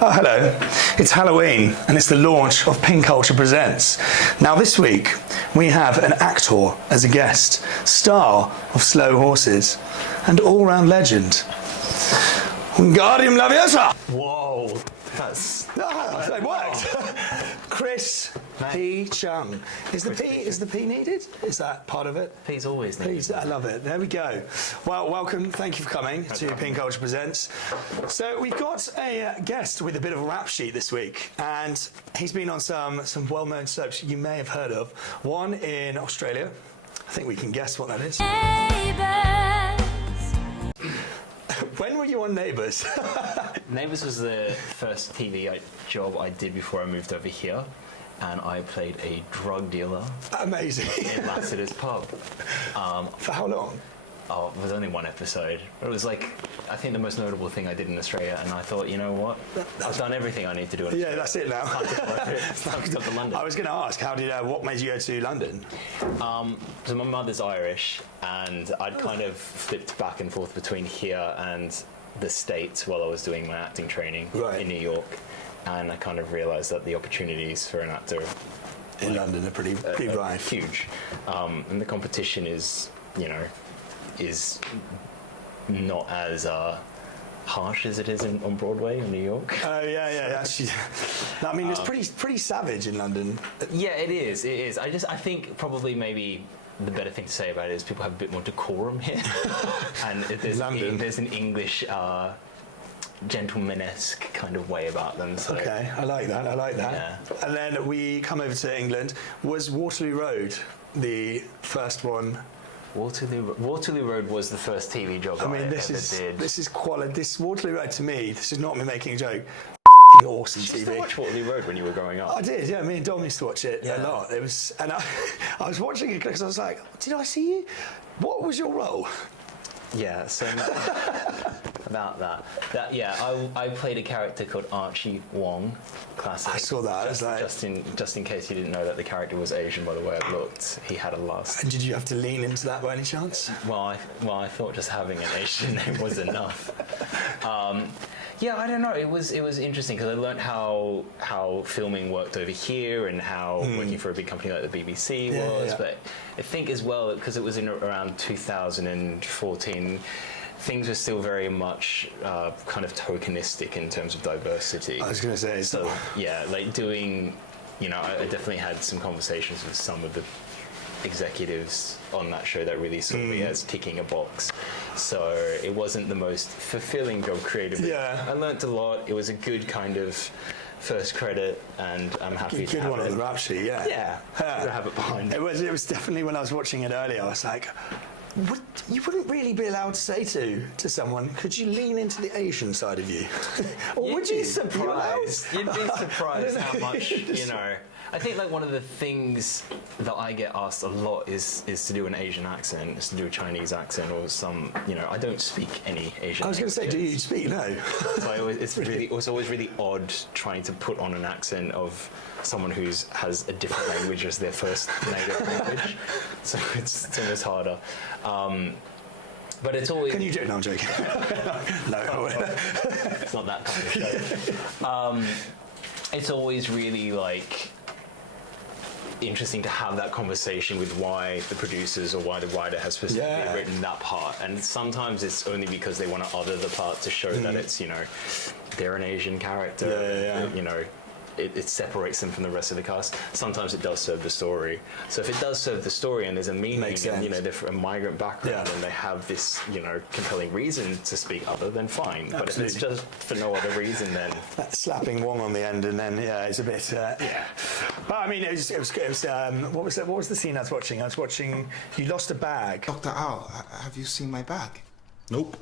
Oh, hello. It's Halloween, and it's the launch of Pink Culture Presents. Now, this week, we have an actor as a guest, star of Slow Horses, and all-round legend, Wingardium Leviosa. Whoa, It worked. Chris P. Chung. Is the P needed? Is that part of it? P's always needed. Please, I love it. There we go. Well, welcome. Thank you for coming to Pink Culture Presents. So we've got a guest with a bit of a rap sheet this week, and he's been on some well-known soaps you may have heard of. One in Australia. I think we can guess what that is. When were you on Neighbours? Neighbours was the first TV job I did before I moved over here, and I played a drug dealer. Amazing. In Lassiter's pub. For how long? Oh, it was only one episode. It was like, I think the most notable thing I did in Australia, and I thought, you know what? I've done everything I need to do in Australia. Yeah, that's it now. It's time to go to London. I was going to ask, what made you go to London? So my mother's Irish, and I'd kind of flipped back and forth between here and the States while I was doing my acting training in New York, and I kind of realised that the opportunities for an actor in London are pretty bright. Huge. And the competition is not as harsh as it is on Broadway in New York. Oh yeah. Actually, I mean, it's pretty savage in London. Yeah, it is. It is. I think probably maybe the better thing to say about it is people have a bit more decorum here, and there's an English gentleman-esque kind of way about them. So. Okay, I like that. Yeah. And then we come over to England. Was Waterloo Road the first one? Waterloo Road was the first TV job I ever did. This is quality. This Waterloo Road, to me, this is not me making a joke. Awesome TV. Did you used to watch Waterloo Road when you were growing up? I did, yeah. Me and Dom used to watch it a lot. It was, and I was watching it because I was like, did I see you? What was your role? Yeah, so about that. I played a character called Archie Wong, classic. I saw that. I was like, just in case you didn't know that the character was Asian by the way it looked, he had a last. And did you have to lean into that by any chance? Well, I thought just having an Asian name was enough. Yeah, I don't know. It was interesting because I learned how filming worked over here and how working for a big company like the BBC was. But I think as well, because it was in around 2014, things were still very much kind of tokenistic in terms of diversity. I was going to say. So yeah, like doing, I definitely had some conversations with some of the executives on that show that really saw me as ticking a box. So it wasn't the most fulfilling job creatively. Yeah. I learnt a lot. It was a good kind of first credit, and I'm happy to have it. Good one on the rap sheet, yeah. Yeah, to have it behind. It was definitely, when I was watching it earlier, I was like, you wouldn't really be allowed to say to someone, could you lean into the Asian side of you? Or would you? You'd be surprised how much, I think like one of the things that I get asked a lot is to do an Asian accent, is to do a Chinese accent or some, I don't speak any Asian. I was going to say, do you speak? No. So it was always really odd trying to put on an accent of someone who has a different language as their first native language. So it's almost harder. But it's always... Can you do it? No, I'm joking. No. It's not that kind of show. It's always really like interesting to have that conversation with why the producers or why the writer has specifically written that part, and sometimes it's only because they want to other the part to show that it's they're an Asian character. It separates them from the rest of the cast. Sometimes it does serve the story. So if it does serve the story and there's a meaning, and they're from a migrant background and they have this compelling reason to speak other, then fine. Absolutely. But if it's just for no other reason, then slapping Wong on the end, and then it's a bit. But I mean, it was what was the scene I was watching? I was watching. You lost a bag. Dr. Al, have you seen my bag? Nope.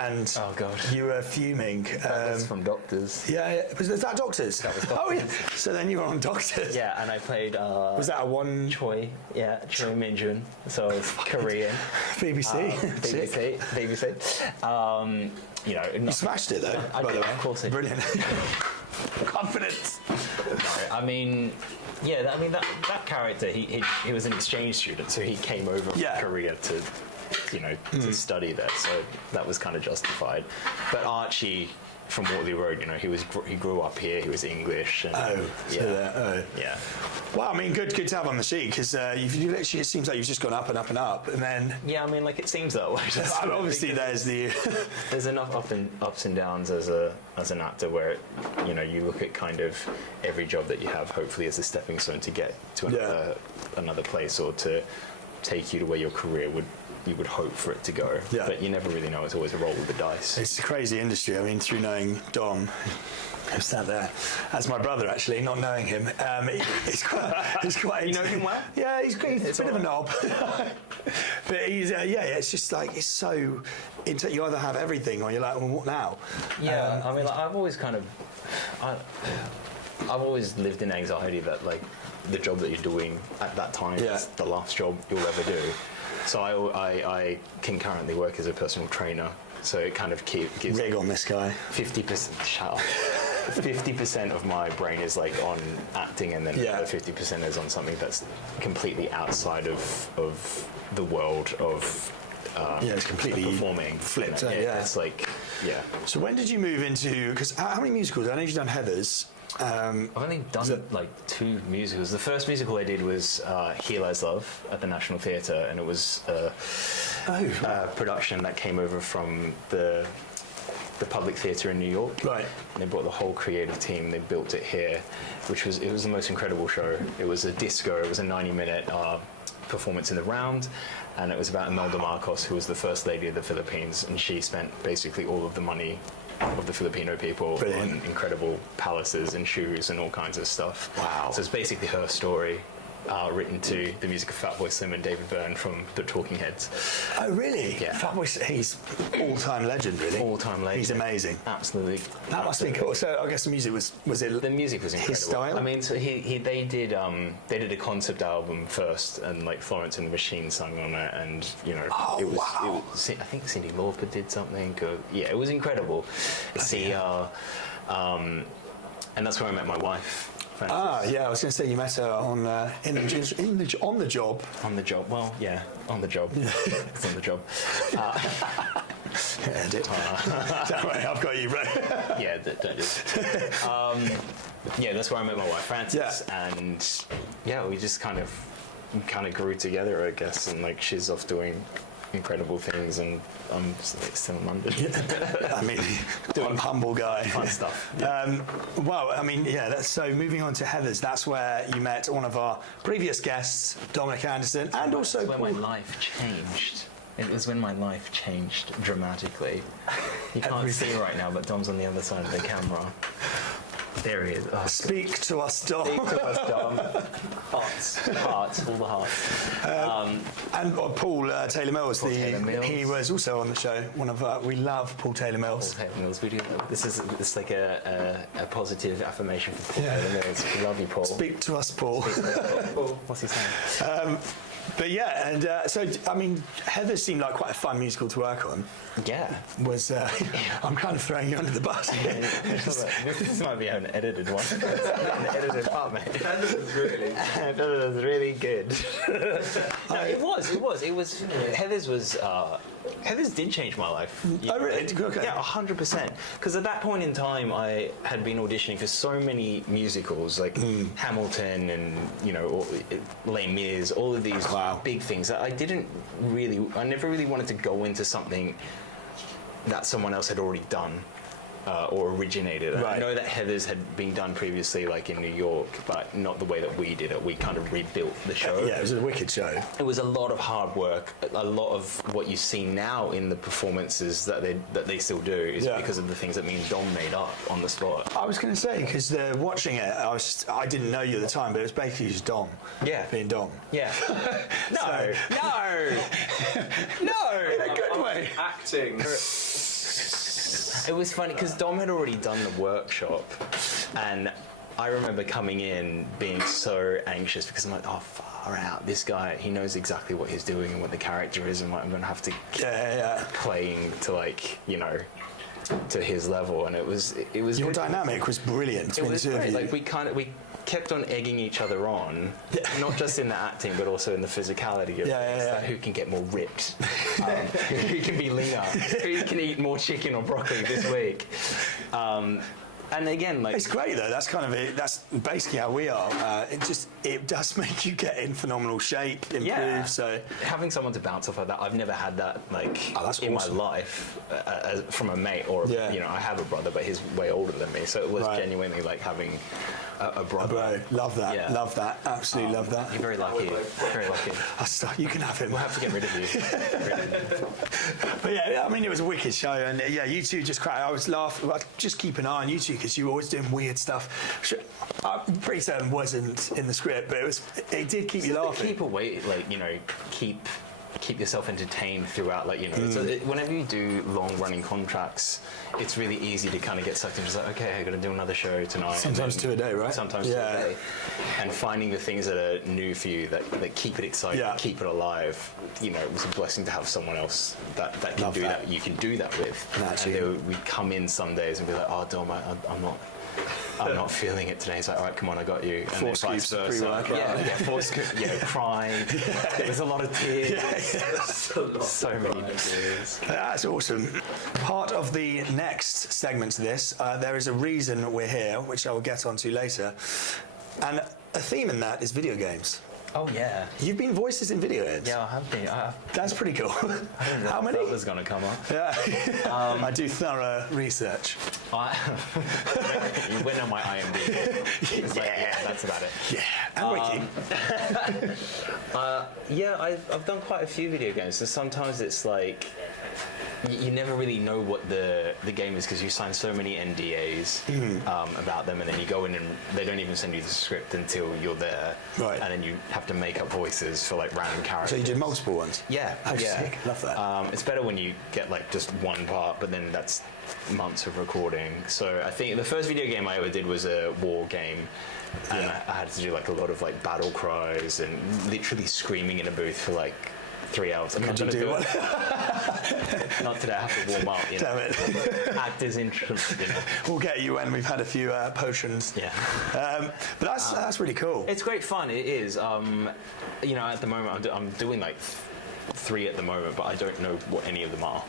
And oh god, you were fuming. That was from Doctors. Yeah. Was that Doctors? That was Doctors. Oh yeah. So then you were on Doctors. Yeah, and I played. Was that a one? Choi. Yeah, Choi Min-jun. So Korean. BBC. BBC. You smashed it though. By the way. Of course I did. Brilliant. Confidence. I mean, that character. He was an exchange student, so he came over from Korea to study there, so that was kind of justified. But Archie from Waterloo Road. You know, he grew up here. He was English. And, yeah. Well, I mean, good to have on the sheet because you literally, it seems like you've just gone up and up and up, and then. Yeah, I mean, like it seems that way. Obviously, there's the. There's enough ups and downs as an actor where you look at kind of every job that you have, hopefully as a stepping stone to get to another place or to take you to where your career you would hope for it to go. Yeah. But you never really know. It's always a roll with the dice. It's a crazy industry. I mean, through knowing Dom, who sat there, as my brother actually, not knowing him, he's quite. You know him well? Yeah, he's a bit of a knob. But he's it's just like it's so. You either have everything or you're like, well, what now? Yeah, I mean, like, I've always lived in anxiety that like the job that you're doing at that time is the last job you'll ever do. So I can currently work as a personal trainer. So it kind of gives rig on this guy. 50%. Shut up. 50% of my brain is like on acting, and then the other 50% is on something that's completely outside of the world of. It's completely performing. Flipped. It's like, So when did you move into? Because how many musicals? I know you've done Heathers. I've only done like 2 musicals. The first musical I did was Here Lies Love at the National Theatre, and it was a production that came over from the Public Theatre in New York. Right. And they brought the whole creative team. They built it here, it was the most incredible show. It was a disco. It was a 90-minute performance in the round, and it was about Imelda Marcos, who was the first lady of the Philippines, and she spent basically all of the money of the Filipino people on incredible palaces and shoes and all kinds of stuff. Wow. So it's basically her story, written to the music of Fatboy Slim and David Byrne from the Talking Heads. Oh, really? Yeah. Fatboy, he's all-time legend, really. All-time legend. He's amazing. Absolutely. That must be cool. So I guess the music was it? The music was incredible. His style? I mean, so they did a concept album first, and like Florence and the Machine sung on it, and it was I think Cyndi Lauper did something. It was incredible. CR, and that's where I met my wife. Frances. I was going to say you met her on on the job. On the job. Well, yeah, on the job. It's on the job. Edit. Don't worry, I've got you, bro. Yeah, don't do it. That's where I met my wife, Frances, and we just kind of grew together, I guess, and like she's off doing incredible things, and I'm still in London. I mean, I'm a humble guy. Fun stuff. Well, I mean, so moving on to Heathers, that's where you met one of our previous guests, Dominic Anderson, and also That's where my life changed. It was when my life changed dramatically. You can't see right now, but Dom's on the other side of the camera. There he is. Oh, Speak to us, Dom. Speak to us, Dom. Hearts, all the hearts. And Paul Taylor Mills, Taylor Mills. He was also on the show. We love Paul Taylor Mills. Paul Taylor Mills. It's like a positive affirmation for Paul Taylor Mills. We love you, Paul. Speak to us, Paul. What's he saying? But so I mean, Heathers seemed like quite a fun musical to work on. Yeah. I'm kind of throwing you under the bus. This might be an edited one. An edited part, mate. That was really good. It was. Heathers did change my life. Oh, really? Okay. Yeah, 100%. Because at that point in time, I had been auditioning for so many musicals, like Hamilton and Les Mis, all of these big things. I never really wanted to go into something that someone else had already done. Or originated. Right. I know that Heathers had been done previously, like in New York, but not the way that we did it. We kind of rebuilt the show. Yeah, it was a wicked show. It was a lot of hard work. A lot of what you see now in the performances that they still do is because of the things that me and Dom made up on the spot. I was going to say, because watching it, I didn't know you at the time, but it was basically just Dom. Yeah. Being Dom. Yeah. No. In a good way. Acting. It was funny because Dom had already done the workshop, and I remember coming in being so anxious because I'm like, oh, far out. This guy, he knows exactly what he's doing and what the character is, and what I'm going to have to keep playing to to his level. And it was Your dynamic was brilliant. It was great. Like we kept on egging each other on, not just in the acting, but also in the physicality of things. Like who can get more ripped? Who can be leaner? Who can eat more chicken or broccoli this week? And again, like It's great though. That's kind of it. That's basically how we are. It does make you get in phenomenal shape, improve. yeah, So having someone to bounce off of that, I've never had that like that's in awesome. my life from a mate or Yeah. you know, I have a brother, but he's way older than me, so it was Right. genuinely like having a brother. bro, love that. Yeah. Love that. Absolutely love that. You're very lucky. Very lucky. You can have him. We'll have to get rid of you. But yeah, I mean, it was a wicked show, and yeah, you two just cracked. I was laughing. I just keep an eye on you two because you were always doing weird stuff. I'm pretty certain wasn't in the script, but it did keep you laughing. Keep away, like, you know, keep yourself entertained throughout, like, you know. So whenever you do long-running contracts, it's really easy to kind of get sucked into, like, okay, I got to do another show tonight. Sometimes and two a day, right? Sometimes Yeah. 2 a day. And finding the things that are new for you, that keep it exciting, Yeah. keep it alive, you know, it was a blessing to have someone else that can Love do that. that. You can do that with. Naturally. And we'd come in some days and be like, oh, Dom, I'm not feeling it today. He's like, all right, come on, I got you. And Four then vice scoops of versa. pre-workout. Yeah, four scoops. Yeah, cried. There was a lot of tears. So many tears. That's awesome. Part of the next segment to this, there is a reason we're here, which I will get onto later, and a theme in that is video games. Oh yeah. You've been voices in video games. Yeah, I have been. That's pretty cool. I didn't know How many? that was going to come up. Yeah. I do thorough research. You went on my IMDb. It's like, yeah, that's about it. Yeah, and Wiki. Yeah, I've done quite a few video games. So sometimes it's like you never really know what the game is because you sign so many NDAs about them, and then you go in and they don't even send you the script until you're there, Right. And then you have to make up voices for like random characters. So you did multiple ones? Yeah, Oh, yeah. sick. Love that. It's better when you get like just one part, but then that's months of recording. So I think the first video game I ever did was a war game, and Yeah. I had to do like a lot of like battle cries and literally screaming in a booth for like 3 hours. I'm not Could you gonna do do it. Not today. I have to warm up. You know? Damn it. Actors interest. You know. We'll get you when we've had a few potions. Yeah. But that's really cool. It's great fun. It is. You know, at the moment I'm doing like 3 at the moment, but I don't know what any of them are.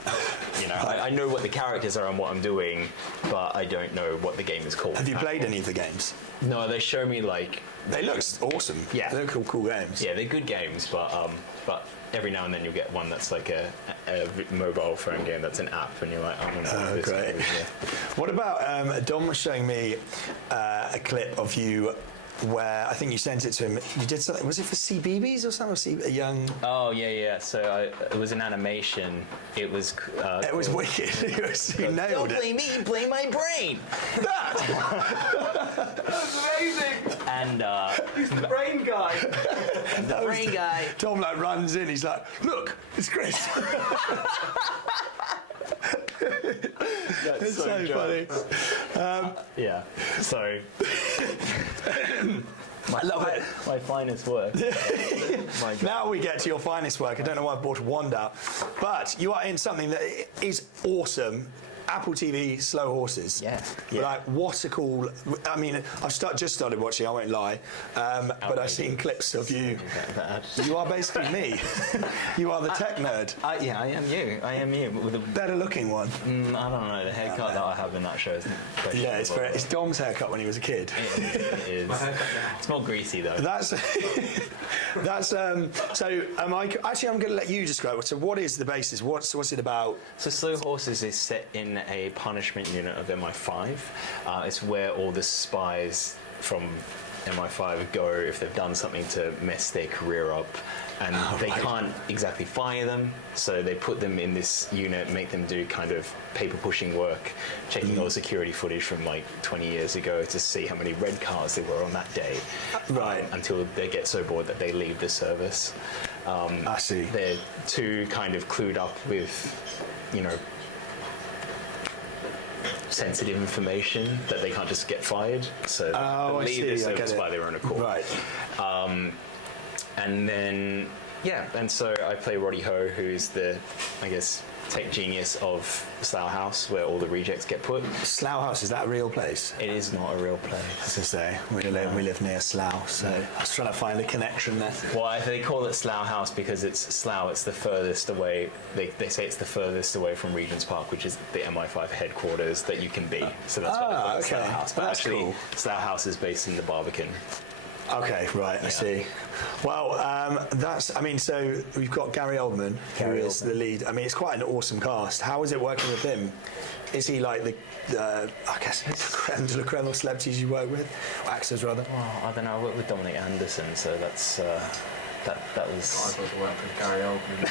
You know, I know what the characters are and what I'm doing, but I don't know what the game is called. Have you played any of the games? No, they show me like. They look awesome. Yeah. They look cool games. Yeah, they're good games, but every now and then you'll get one that's like a mobile phone game that's an app, and you're like, I'm gonna play this Great. game. Yeah. What about Dom was showing me a clip of you where I think you sent it to him. You did something. Was it for CBeebies or something? A young. Oh yeah. So it was an animation. It was. It was wicked. You nailed Don't it. blame me. Blame my brain. That That's amazing! And He's the brain guy. was- brain guy. Tom like runs in. He's like, "Look, it's Chris." It's so funny. Yeah. So. I love it. My finest work. My God. Now we get to your finest work. I don't know why I brought a wand out, but you are in something that is awesome. Apple TV Slow Horses. Yeah. But Yeah. like, what a cool. I mean, I've just started watching. I won't lie, but I've seen clips of you. You are basically me. You are the tech nerd. Yeah, I am you. I am you. With a, Better looking one. I don't know. The haircut that I have in that show is Yeah, it's questionable. it's Dom's haircut when he was a kid. It is. It's more greasy though. That's so. Am I actually? I'm going to let you describe it. So, what is the basis? What's it about? So Slow Horses is set in a punishment unit of MI5. It's where all the spies from MI5 go if they've done something to mess their career up, and they can't exactly fire them, so they put them in this unit, make them do kind of paper pushing work, checking all the security footage from like 20 years ago to see how many red cars there were on that day, Right. until they get so bored that they leave the service. I see. They're too kind of clued up with, you know, sensitive information that they can't just get fired, so Oh, I they leave see, the I get service it. by their own accord. Right. And then, yeah, and so I play Roddy Ho, who's the, I guess, tech genius of Slough House, where all the rejects get put. Slough House, is that a real place? It is not a real place. As I say, we live near Slough, so I was trying to find a connection there. Well, they call it Slough House because it's Slough. It's the furthest away. They say it's the furthest away from Regent's Park, which is the MI5 headquarters that you can be. So that's why they call it Slough House. But That's actually, cool. Slough House is based in the Barbican. Okay, right, I see. Well, so we've got Gary Oldman, who is the lead. I mean, it's quite an awesome cast. How is it working with him? Is he like the creme de la creme of celebrities you work with? Or actors, rather? Well, I don't know. I worked with Dominic Anderson, so that's that was. I work with Gary Oldman.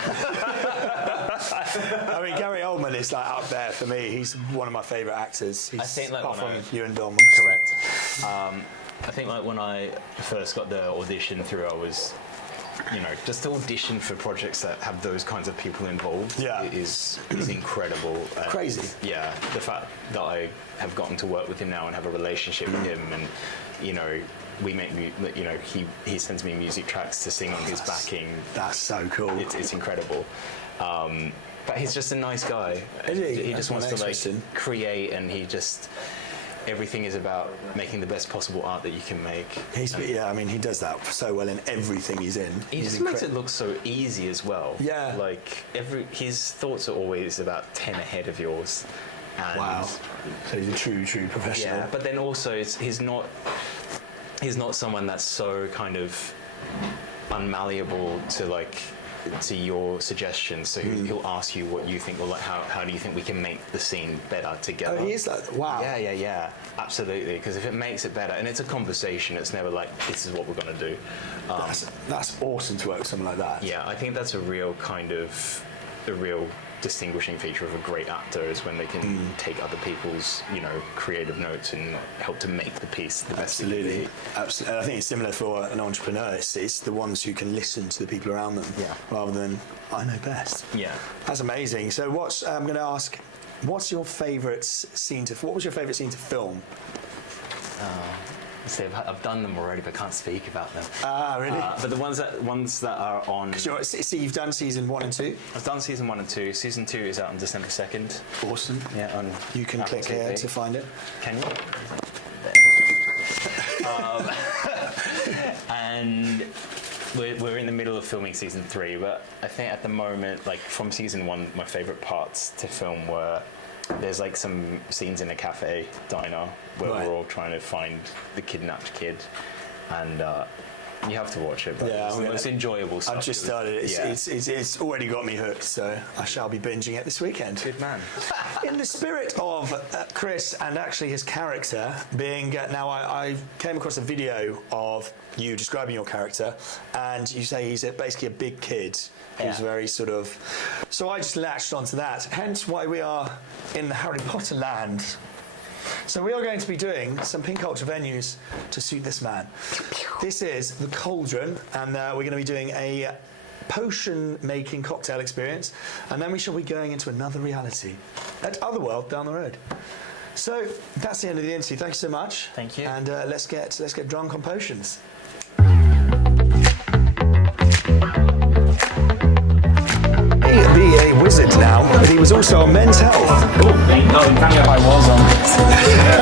I mean, Gary Oldman is like up there for me. He's one of my favourite actors. I think like apart from you and Dom. Correct. I think like when I first got the audition through, I was, just to audition for projects that have those kinds of people involved is incredible. Crazy. Yeah, the fact that I have gotten to work with him now and have a relationship with him, and we make he sends me music tracks to sing on his backing. That's so cool. It's incredible. But he's just a nice guy. Is he? He just wants to interesting. create, and everything is about making the best possible art that you can make. He does that so well in everything he's in. He just makes it look so easy as well. Yeah. Like his thoughts are always about 10 ahead of yours. And Wow. So he's a true professional. yeah, but then also he's not someone that's so kind of unmalleable to your suggestions. So he'll ask you what you think, or like how do you think we can make the scene better together. Oh, he is like, wow. Yeah, absolutely. Because if it makes it better, and it's a conversation, it's never like this is what we're going to do. That's awesome to work with someone like that. Yeah, I think that's a real distinguishing feature of a great actor is when they can take other people's creative notes and help to make the piece the best. Absolutely. I think it's similar for an entrepreneur. It's the ones who can listen to the people around them rather than I know best. Yeah, that's amazing. So I'm going to ask, what's your favourite scene what was your favourite scene to film? so I've done them already, but can't speak about them. Ah, really? But the ones that are on. So you've done season 1 and 2. I've done season 1 and 2. Season 2 is out on December 2nd. Awesome. Yeah, on You can Apple click here TV. to find it. Can you? And we're in the middle of filming season 3, but I think at the moment, like from season 1, my favourite parts to film were there's like some scenes in a cafe diner where we're all trying to find the kidnapped kid, and you have to watch it. But it's the most enjoyable stuff. I've just started it. It's already got me hooked, so I shall be binging it this weekend. Good man. In the spirit of Chris and actually his character being now, I came across a video of you describing your character, and you say he's basically a big kid who's very sort of. So I just latched onto that. Hence why we are in the Harry Potter land. So we are going to be doing some pink culture venues to suit this man. This is the Cauldron, and we're going to be doing a potion-making cocktail experience, and then we shall be going into another reality at Otherworld down the road. So that's the end of the interview. Thank you so much. Thank you. And let's get drunk on potions. Be a wizard now, but he was also on Men's Health. Oh, thank God. I was on.